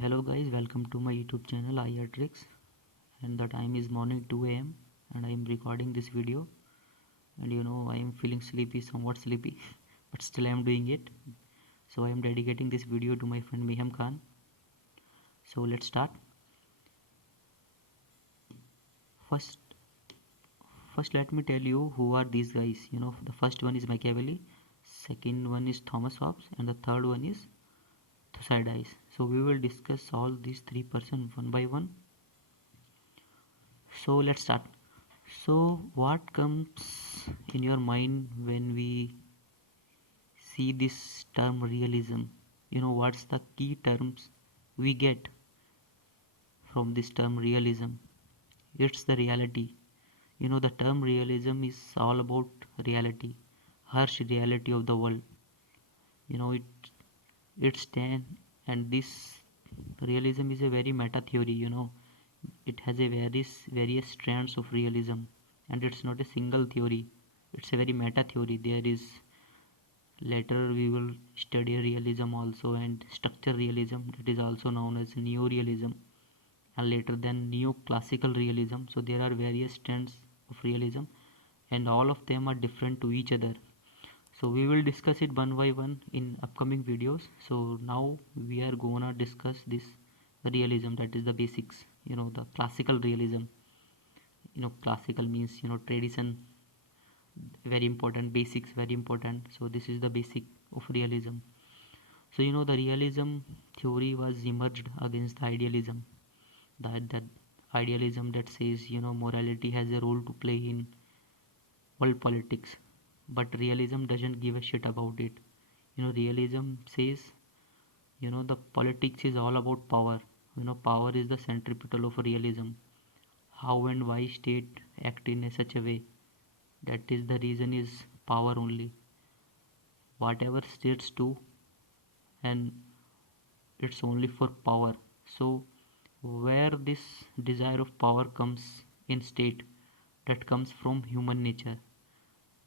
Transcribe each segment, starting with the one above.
Hello guys, welcome to my YouTube channel Tricks, and the time is morning 2 a.m. and I am recording this video. And I am feeling sleepy, somewhat sleepy, but still I am doing it. So I am dedicating this video to my friend Meham Khan. So let's start. First, first let me tell you who are these guys. The first one is Machiavelli, second one is Thomas Hobbes, and the third one is Thucydides. So we will discuss all these three persons one by one. So let's start. So what comes in your mind when we see this term realism? What's the key terms we get from this term realism? It's the reality. The term realism is all about reality, harsh reality of the world. It stand and this realism is a very meta theory. It has a various strands of realism, and it's not a single theory. It's a very meta theory. There is later we will study realism also, and structure realism, that is also known as neo-realism, and later then neo-classical realism. So there are various strands of realism, and all of them are different to each other. So we will discuss it one by one in upcoming videos. So now we are gonna discuss this realism, that is the basics. The classical realism. Classical means tradition, very important, basics very important. So this is the basic of realism. So the realism theory was emerged against the idealism, that idealism that says morality has a role to play in world politics, but realism doesn't give a shit about it. Realism says the politics is all about power. Power is the centripetal of realism. How and why state act in such a way, that is the reason is power only. Whatever states do, and it's only for power. So where this desire of power comes in state, that comes from human nature.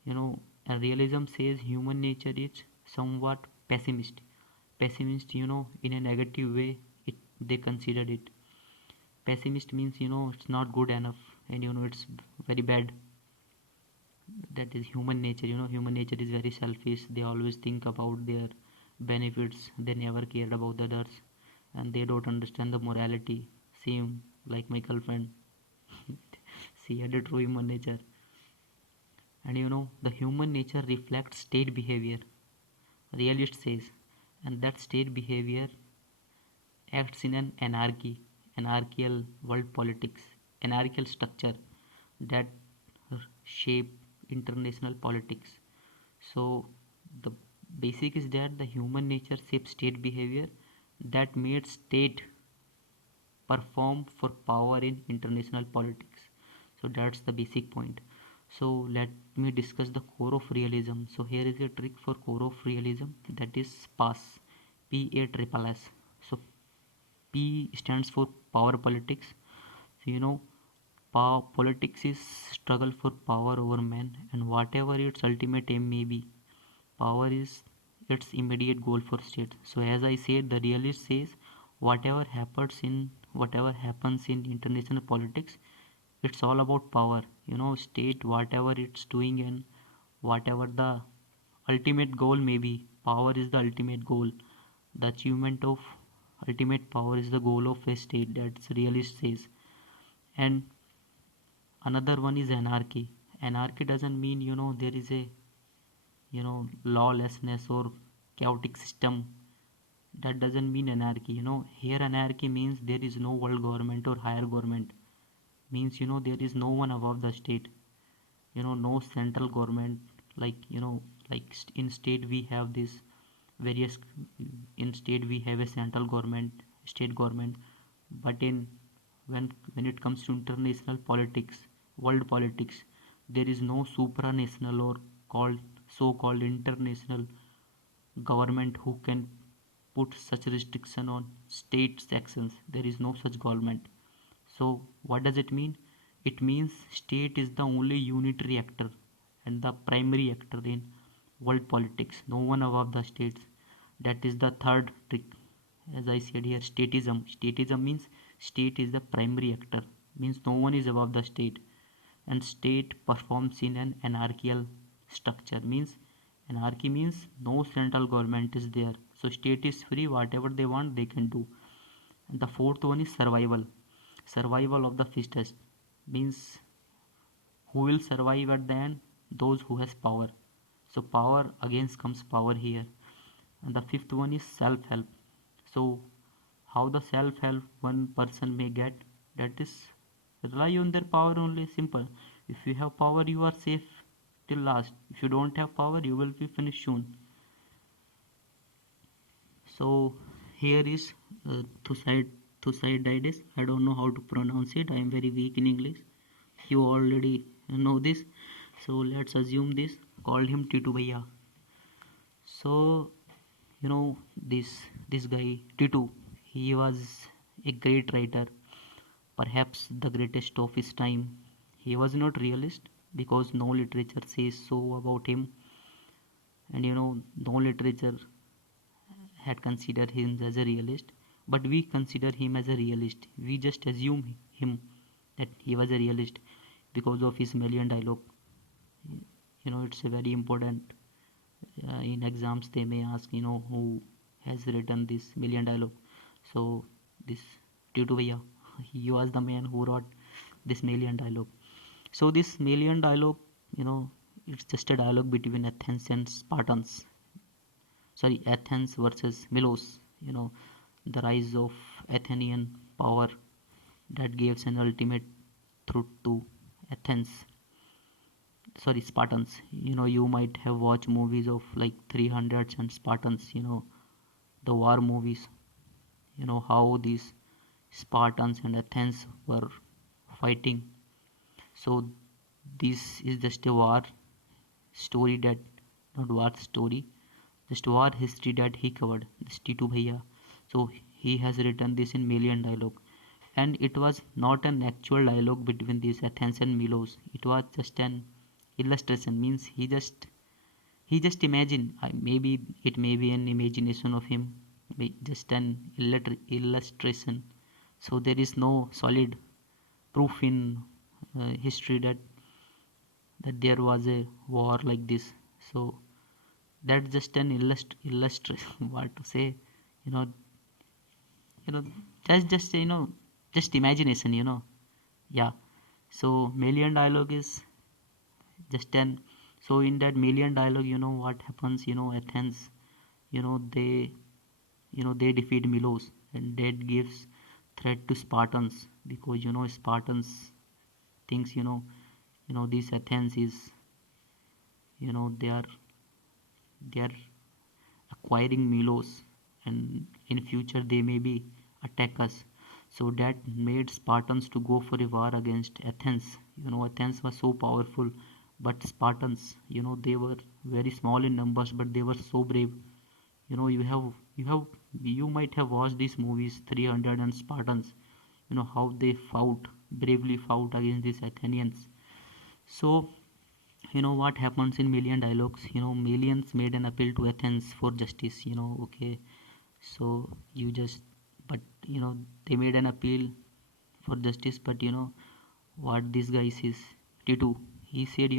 And realism says human nature is somewhat pessimist, in a negative way. They consider it pessimist means it's not good enough, and it's very bad. That is human nature. Human nature is very selfish. They always think about their benefits. They never cared about the others, and they don't understand the morality. Same like my girlfriend. She had a true human nature. And the human nature reflects state behavior, realist says, and that state behavior acts in an anarchical world politics, anarchical structure that shape international politics. So the basic is that the human nature shapes state behavior that made state perform for power in international politics. So that's the basic point. So let me discuss the core of realism. So here is a trick for core of realism, that is PASS, PASS. So P stands for power politics. So politics is struggle for power over man, and whatever its ultimate aim may be, power is its immediate goal for state. So as I said, the realist says whatever happens in international politics, it's all about power. State whatever it's doing, and whatever the ultimate goal may be, power is the ultimate goal. The achievement of ultimate power is the goal of a state, that's realist says. And another one is anarchy. Anarchy doesn't mean there is a lawlessness or chaotic system. That doesn't mean anarchy. Here anarchy means there is no world government or higher government. Means there is no one above the state. No central government, like like in state we have this various. In state we have a central government, state government, but when it comes to international politics, world politics, there is no supranational or called so-called international government who can put such restriction on states actions. There is no such government. So what does it mean? It means state is the only unitary actor and the primary actor in world politics, no one above the states. That is the third trick. as I said here, statism means state is the primary actor, means no one is above the state, and state performs in an anarchical structure, means anarchy means no central government is there, so state is free, whatever they want they can do. And the fourth one is survival of the fittest, means who will survive at the end? Those who has power. So power against comes power here. And the fifth one is self-help. So how the self-help one person may get, that is rely on their power only, simple. If you have power you are safe till last, if you don't have power you will be finished soon. So here is Thucydides. I don't know how to pronounce it. I am very weak in English. You already know this. So let's assume this. Called him Titu Bhaiya. So this guy Titu. He was a great writer, perhaps the greatest of his time. He was not realist because no literature says so about him, and no literature had considered him as a realist, but we consider him as a realist. We just assume him that he was a realist because of his Melian dialogue. It's a very important. In exams, they may ask, who has written this Melian dialogue. So this Titu Bhaiya, he was the man who wrote this Melian dialogue. So this Melian dialogue, it's just a dialogue between Athens and Spartans. Sorry, Athens versus Milos. The rise of Athenian power that gives an ultimate truth to Athens. Sorry, Spartans. You might have watched movies of like 300s and Spartans. The war movies. How these Spartans and Athens were fighting. So this is just a war story, that not war story, just war history that he covered, this Titu Bhaiya. So he has written this in Melian dialogue, and it was not an actual dialogue between these Athens and Milos. It was just an illustration, means he just imagined. Maybe it may be an imagination of him, just an illustration. So there is no solid proof in history that there was a war like this. So that's just an illustration. What to say, you know you know just just imagination, yeah. So Melian dialogue is just an. So in that Melian dialogue, what happens, Athens, they they defeat Milos, and that gives threat to Spartans, because Spartans thinks, this Athens is, they are acquiring Milos, and in future they may be attack us. So that made Spartans to go for a war against Athens. Athens was so powerful, but Spartans, they were very small in numbers, but they were so brave. You might have watched these movies 300 and Spartans. How they bravely fought against these Athenians. So what happens in Melian dialogues, Melians made an appeal to Athens for justice. Okay, so you just, but they made an appeal for justice, but what this guy says, Titu, he said,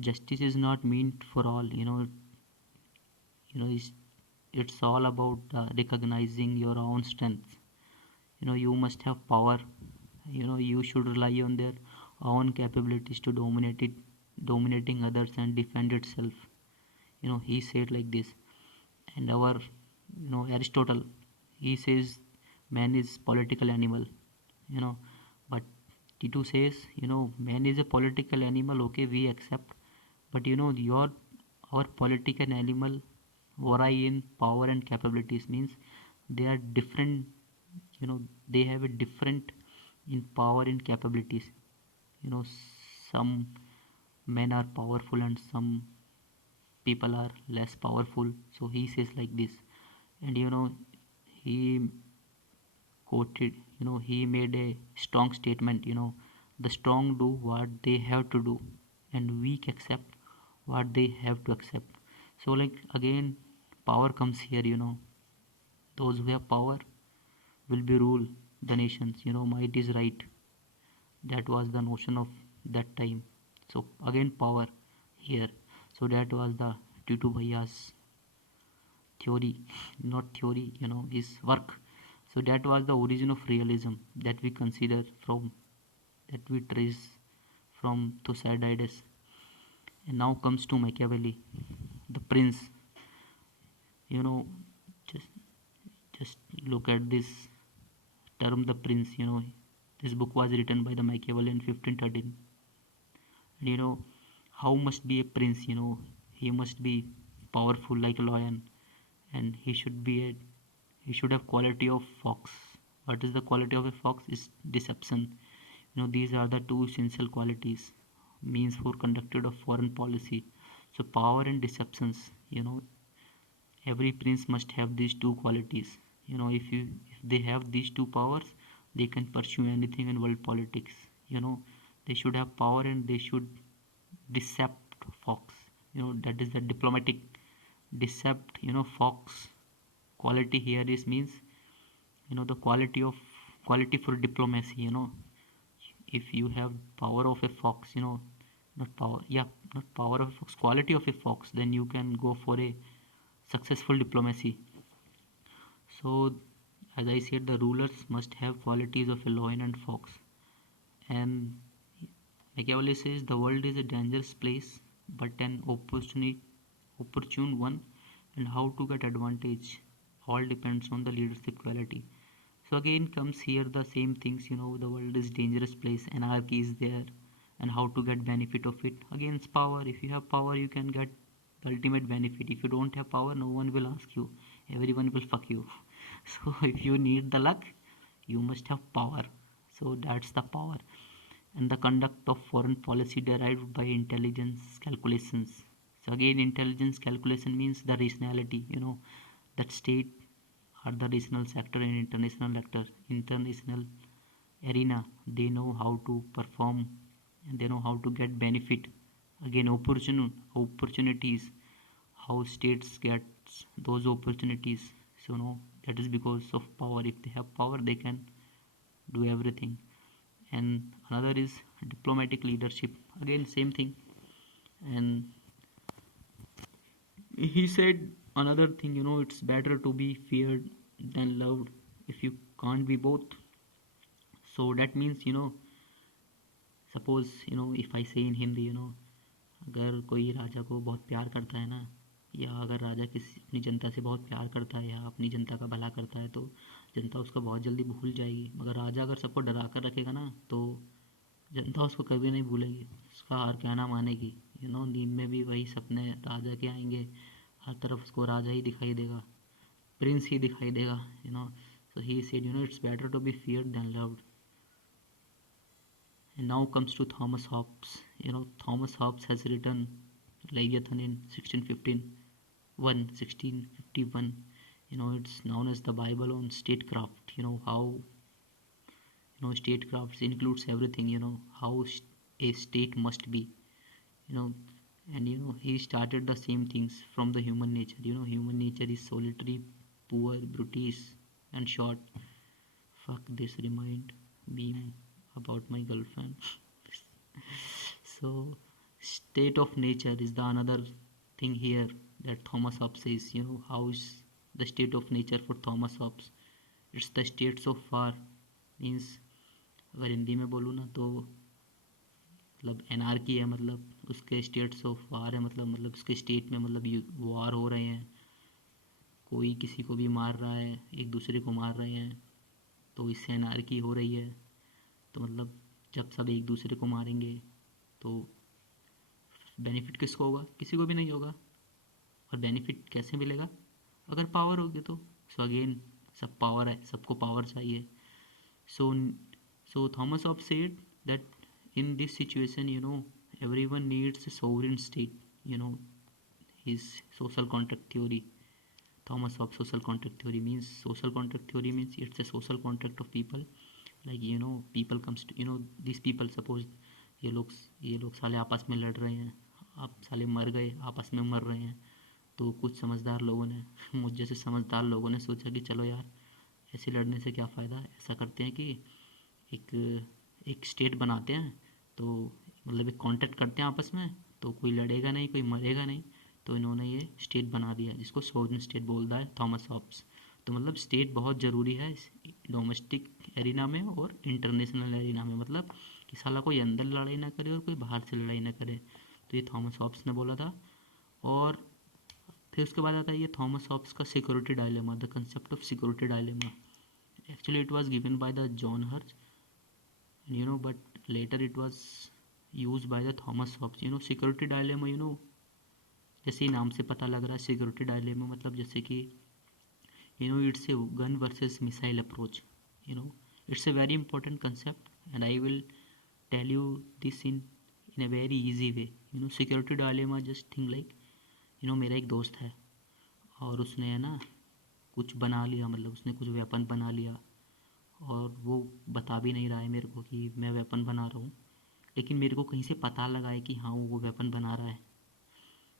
justice is not meant for all. It's all about recognizing your own strength. You must have power. You should rely on their own capabilities to dominating others and defend itself. He said like this. And our Aristotle, he says man is political animal. you know but Titu says, man is a political animal. Okay, we accept, but your our political animal vary in power and capabilities, means they are different. They have a different in power and capabilities. Some men are powerful and some people are less powerful. So he says like this. And he quoted, he made a strong statement. The strong do what they have to do, and weak accept what they have to accept. So like again, power comes here. Those who have power will be rule the nations. Might is right. That was the notion of that time. So again power here. So that was the Titu Bhaiya's theory, not theory, his work. So that was the origin of realism that we consider from, that we trace from Thucydides. And now comes to Machiavelli, the prince. you know just just look at this term, the prince. This book was written by the Machiavelli in 1513. And how must be a prince? He must be powerful like a lion, and he should have quality of fox. What is the quality of a fox? Is deception. These are the two essential qualities, means for conducted of foreign policy. So power and deceptions. Every prince must have these two qualities. If they have these two powers, they can pursue anything in world politics. They should have power and they should decept fox. That is the diplomatic decept. Fox quality here is means, the quality for diplomacy. If you have power of a fox, not power, yeah, not power of a fox, quality of a fox, then you can go for a successful diplomacy. So as I said, the rulers must have qualities of a lion and fox. And Machiavelli says the world is a dangerous place but an opportune one, and how to get advantage all depends on the leadership quality. So again comes here the same things. The world is dangerous place, anarchy is there, and how to get benefit of it. Again it's power. If you have power, you can get the ultimate benefit. If you don't have power, no one will ask you, everyone will fuck you. So if you need the luck, you must have power. So that's the power. And the conduct of foreign policy derived by intelligence calculations. So again intelligence calculation means the rationality. That state are the rational sector and international arena. They know how to perform and they know how to get benefit. Again opportunities, how states get those opportunities. So that is because of power. If they have power, they can do everything. And another is diplomatic leadership. Again same thing. And he said another thing, it's better to be feared than loved. If you can't be both, so that means, suppose, if I say in Hindi, अगर कोई राजा को बहुत प्यार करता है ना, या अगर राजा किसी अपनी जनता से बहुत प्यार करता है या अपनी जनता का भला करता है, तो जनता उसको बहुत जल्दी भूल जाएगी. मगर राजा अगर सबको डरा कर रखेगा ना, तो जनता उसको कभी नहीं भूलेगी, उसका हर कहना मानेगी. नींद में भी वही सपने राजा के आएंगे, हर तरफ उसको राजा ही दिखाई देगा, प्रिंस ही दिखाई देगा. So he said, it's better to be feared than loved. And now comes to Thomas Hobbes. Thomas Hobbes has written Leviathan in 1651. It's known as the Bible on statecraft. How statecraft includes everything. How a state must be. And he started the same things from the human nature. Human nature is solitary, poor, brutish, and short. Fuck, this remind me about my girlfriend. So state of nature is the another thing here that Thomas Hobbes says. How is the state of nature for Thomas Hobbes? It's the state so far. Means अगर हिंदी में बोलूँ ना, तो मतलब anarchy है, मतलब उसके states of war है, मतलब उसके स्टेट में मतलब वार हो रहे हैं, कोई किसी को भी मार रहा है, एक दूसरे को मार रहे हैं, तो इससे एनार्की हो रही है. तो मतलब जब सब एक दूसरे को मारेंगे तो बेनिफिट किसको होगा? किसी को भी नहीं होगा. और बेनिफिट कैसे मिलेगा? अगर पावर होगी तो. सो अगेन सब पावर है, सबको पावर चाहिए. So Thomas Hobbes said that in this situation, everyone needs a sovereign state. His social contract theory. Thomas Hobbes social contract theory means it's a social contract of people. Like people comes to these people, suppose ये लोग साले आपस में लड़ रहे हैं, आप साले मर गए, आपस में मर रहे हैं, तो कुछ समझदार लोगों ने मुझ जैसे समझदार लोगों ने सोचा कि चलो यार, ऐसे लड़ने से क्या फ़ायदा, ऐसा करते हैं कि एक एक स्टेट बनाते हैं। तो मतलब एक कॉन्ट्रैक्ट करते हैं आपस में, तो कोई लड़ेगा नहीं, कोई मरेगा नहीं। तो इन्होंने ये स्टेट बना दिया जिसको सोवरेन स्टेट बोलता है थॉमस हॉब्स। तो मतलब स्टेट बहुत ज़रूरी है डोमेस्टिक एरिना में और इंटरनेशनल एरिना में, मतलब कि साला कोई अंदर लड़ाई ना करे और कोई बाहर से लड़ाई ना करे। तो ये थॉमस हॉब्स ने बोला था। और फिर उसके बाद आता है ये थॉमस हॉब्स का security dilemma, the concept of security dilemma. Actually it was given by the John hertz, but later it was used by the Thomas Hobbes. Security dilemma, जैसे ही नाम से पता लग रहा है सिक्योरिटी डायलेमा मतलब जैसे कि it's a gun versus missile approach. It's a very important concept and I will tell you this in a very easy way. Security dilemma just think like, मेरा एक दोस्त है और उसने है ना कुछ बना लिया, मतलब उसने कुछ वेपन बना लिया और वो बता भी नहीं रहा है मेरे को कि मैं वेपन बना रहा हूँ, लेकिन मेरे को कहीं से पता लगा है कि हाँ वो वेपन बना रहा है।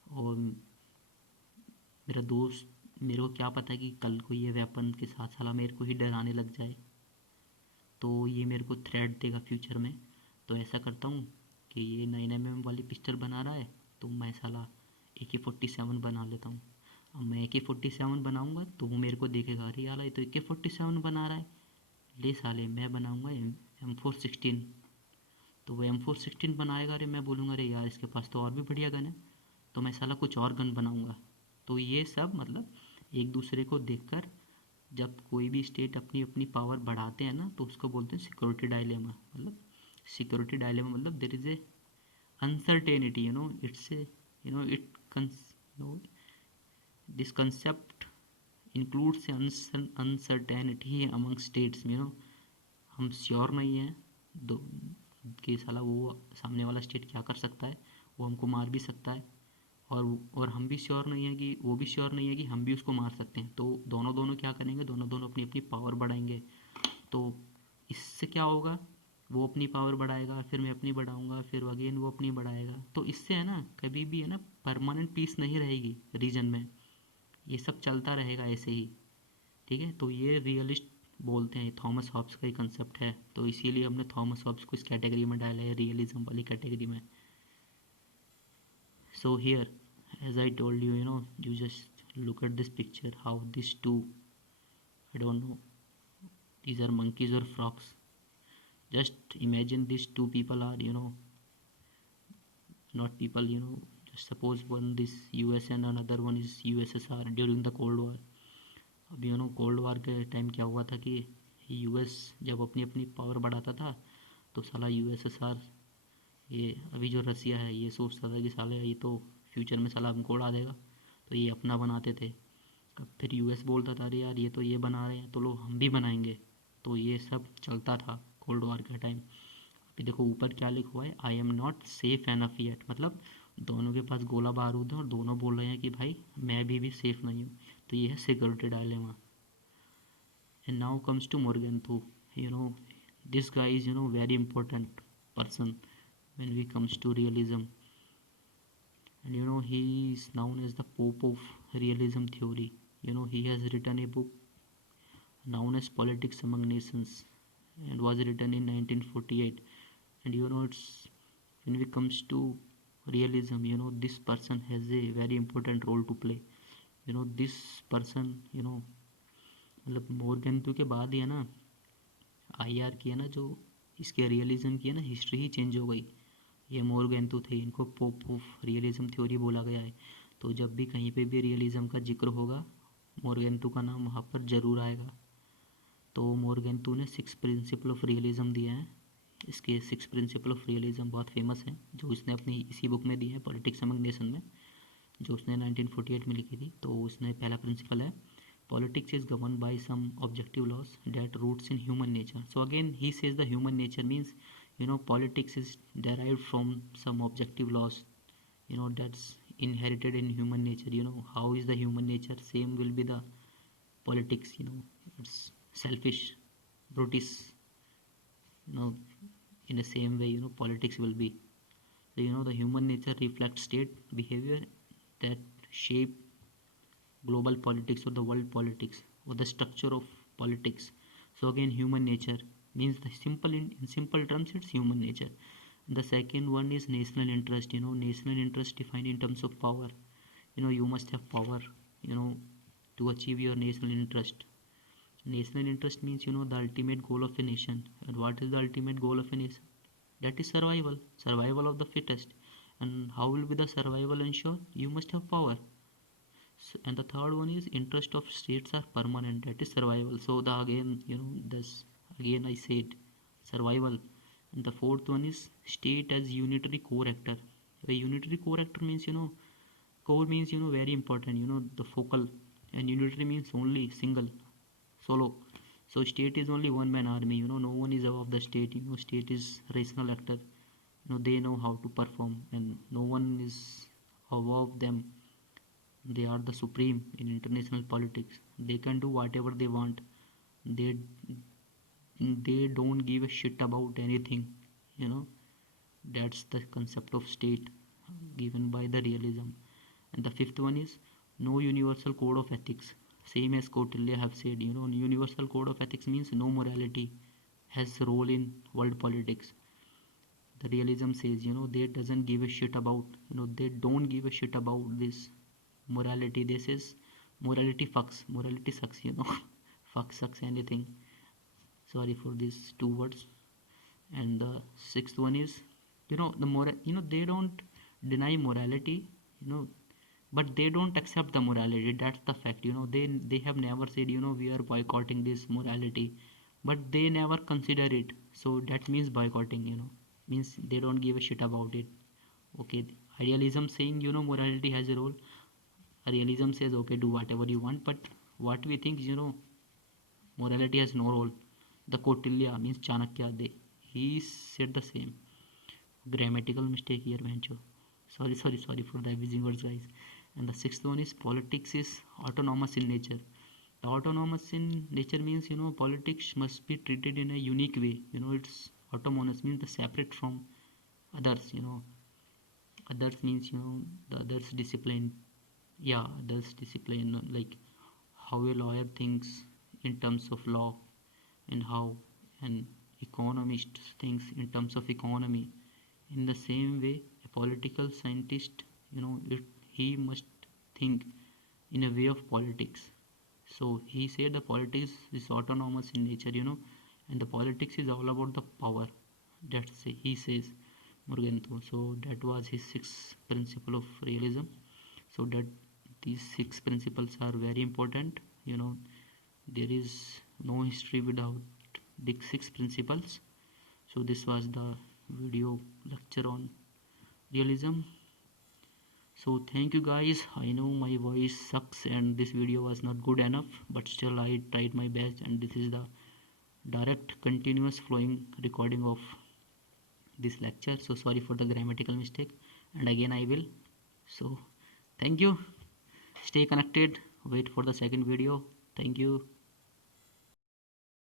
और मेरा दोस्त, मेरे को क्या पता कि कल को ये वेपन के साथ साला मेरे को ही डराने लग जाए, तो ये मेरे को थ्रेट देगा फ्यूचर में। तो ऐसा करता हूँ कि ये 9mm वाली पिस्टल बना रहा है, तो मैं साला AK-47 बना लेता हूँ। अब मैं AK-47 बनाऊँगा तो वो मेरे को देखेगा, अरे यार ये तो AK-47 बना रहा है, ले साले मैं बनाऊँगा M416। तो वो M416 बनाएगा, अरे मैं बोलूँगा अरे यार इसके पास तो और भी बढ़िया गन है, तो मैं साला कुछ और गन बनाऊँगा। तो ये सब मतलब एक दूसरे को देखकर जब कोई भी स्टेट अपनी अपनी पावर बढ़ाते हैं ना, तो उसको बोलते हैं सिक्योरिटी डायलेमा। मतलब सिक्योरिटी डायलेमा मतलब there is a uncertainty, it's a it this concept includes uncertainty among states. हम श्योर नहीं हैं दो कि साला वो सामने वाला स्टेट क्या कर सकता है, वो हमको मार भी सकता है, और हम भी श्योर नहीं है कि वो भी श्योर नहीं है कि हम भी उसको मार सकते हैं। तो दोनों दोनों क्या करेंगे, दोनों दोनों अपनी अपनी पावर बढ़ाएंगे। तो इससे क्या होगा, वो अपनी पावर बढ़ाएगा, फिर मैं अपनी बढ़ाऊंगा, फिर अगेन वो अपनी बढ़ाएगा। तो इससे है ना कभी भी है ना परमानेंट पीस नहीं रहेगी रीजन में, ये सब चलता रहेगा ऐसे ही। ठीक है, तो ये रियलिस्ट बोलते हैं, थॉमस हॉब्स का ही कंसेप्ट है, तो इसीलिए हमने थॉमस हॉब्स को इस कैटेगरी में डाला है, रियलिज्म वाली कैटेगरी में। So here, as I told you, you just look at this picture, how these two, I don't know, these are monkeys or frogs. Just imagine these two people are, not people, just suppose one this US and another one is USSR during the Cold War. अब cold war के time क्या हुआ था कि US जब अपनी अपनी power बढ़ाता था, तो साला यूएसएसआर, ये अभी जो रसिया है, ये सोचता था कि साला ये तो फ्यूचर में साला हमको उड़ा देगा, तो ये अपना बनाते थे। अब फिर यूएस बोलता था अरे यार ये तो ये बना रहे हैं, तो लो हम भी बनाएंगे। तो ये सब चलता था कोल्ड वार का टाइम। अभी देखो ऊपर क्या लिखा हुआ है, I am not safe enough yet, मतलब दोनों के पास गोला बारूद है और दोनों बोल रहे हैं कि भाई मैं भी सेफ नहीं हूँ। तो ये है security dilemma. And now comes to Morgenthau. This guy is very important person when we comes to realism. And he is known as the Pope of realism theory. He has written a book known as Politics Among Nations and was written in 1948. And it's when we comes to realism, this person has a very important role to play. This person, मतलब मोरगेंथु के बाद ही है ना IR की है ना, जो इसके रियलिज्म की है ना हिस्ट्री ही चेंज हो गई। ये मोरगेंथु थे, इनको पोप ऑफ रियलिज्म थ्योरी बोला गया है। तो जब भी कहीं पे भी रियलिज्म का जिक्र होगा, मोरगेंथु का नाम वहाँ पर ज़रूर आएगा। तो मोरगेंथु ने 6 प्रिंसिपल ऑफ रियलिज्म दिए हैं। इसके 6 प्रिंसिपल ऑफ रियलिज्म बहुत फेमस हैं, जो इसने अपनी इसी बुक में दिए हैं, पॉलिटिक्स अमंग नेशन में, जो उसने 1948 में लिखी थी। तो उसने पहला प्रिंसिपल है, politics is governed by some objective laws that roots in human nature. So again he says the human nature means, politics is derived from some objective laws, that's inherited in human nature. How is the human nature, same will be the politics. It's selfish, brutish, you know in the same way politics will be. So the human nature reflects state behavior that shape global politics or the world politics or the structure of politics. So again, human nature means the simple in simple terms, it's human nature. The second one is national interest. National interest defined in terms of power. You must have power, you know to achieve your national interest. National interest means the ultimate goal of a nation. And what is the ultimate goal of a nation? That is survival of the fittest. And how will be the survival ensure? You must have power. So, and the third one is interest of states are permanent. That is survival. So the again, this again I said survival. And the fourth one is state as unitary core actor. A unitary core actor means core means very important. The focal, and unitary means only single, solo. So state is only one man army. No one is above the state. State is rational actor. They know how to perform, and no one is above them. They are the supreme in international politics. They can do whatever they want. They they don't give a shit about anything. you know that's the concept of state given by the realism. And the fifth one is no universal code of ethics. Same as Kautilya have said, universal code of ethics means no morality has role in world politics. The realism says, they doesn't give a shit about, they don't give a shit about this morality. They says morality fucks, morality sucks. Fuck sucks anything. Sorry for these two words. And the sixth one is, the moral, they don't deny morality, you know but they don't accept the morality. That's the fact. They have never said, we are boycotting this morality, but they never consider it. So that means boycotting, means they don't give a shit about it. Okay, idealism saying, morality has a role. Realism says, okay, do whatever you want, but what we think is, morality has no role. The Kautilya means Chanakya, he said the same. Grammatical mistake here, Venture. Sorry for the abusing words, guys. And the sixth one is politics is autonomous in nature. The autonomous in nature means, politics must be treated in a unique way. It's autonomous means the separate from others. Others means, the others discipline. Yeah, others discipline, like how a lawyer thinks in terms of law, and how an economist thinks in terms of economy. In the same way, a political scientist, he must think in a way of politics. So he said the politics is autonomous in nature, and the politics is all about the power. That's he says, Morgenthau. So that was his sixth principle of realism. So that these six principles are very important. There is no history without the six principles. So this was the video lecture on realism. So thank you guys. I know my voice sucks and this video was not good enough, but still I tried my best, and this is the direct continuous flowing recording of this lecture. So sorry for the grammatical mistake, and again I will. So thank you. Stay connected. Wait for the second video. Thank you.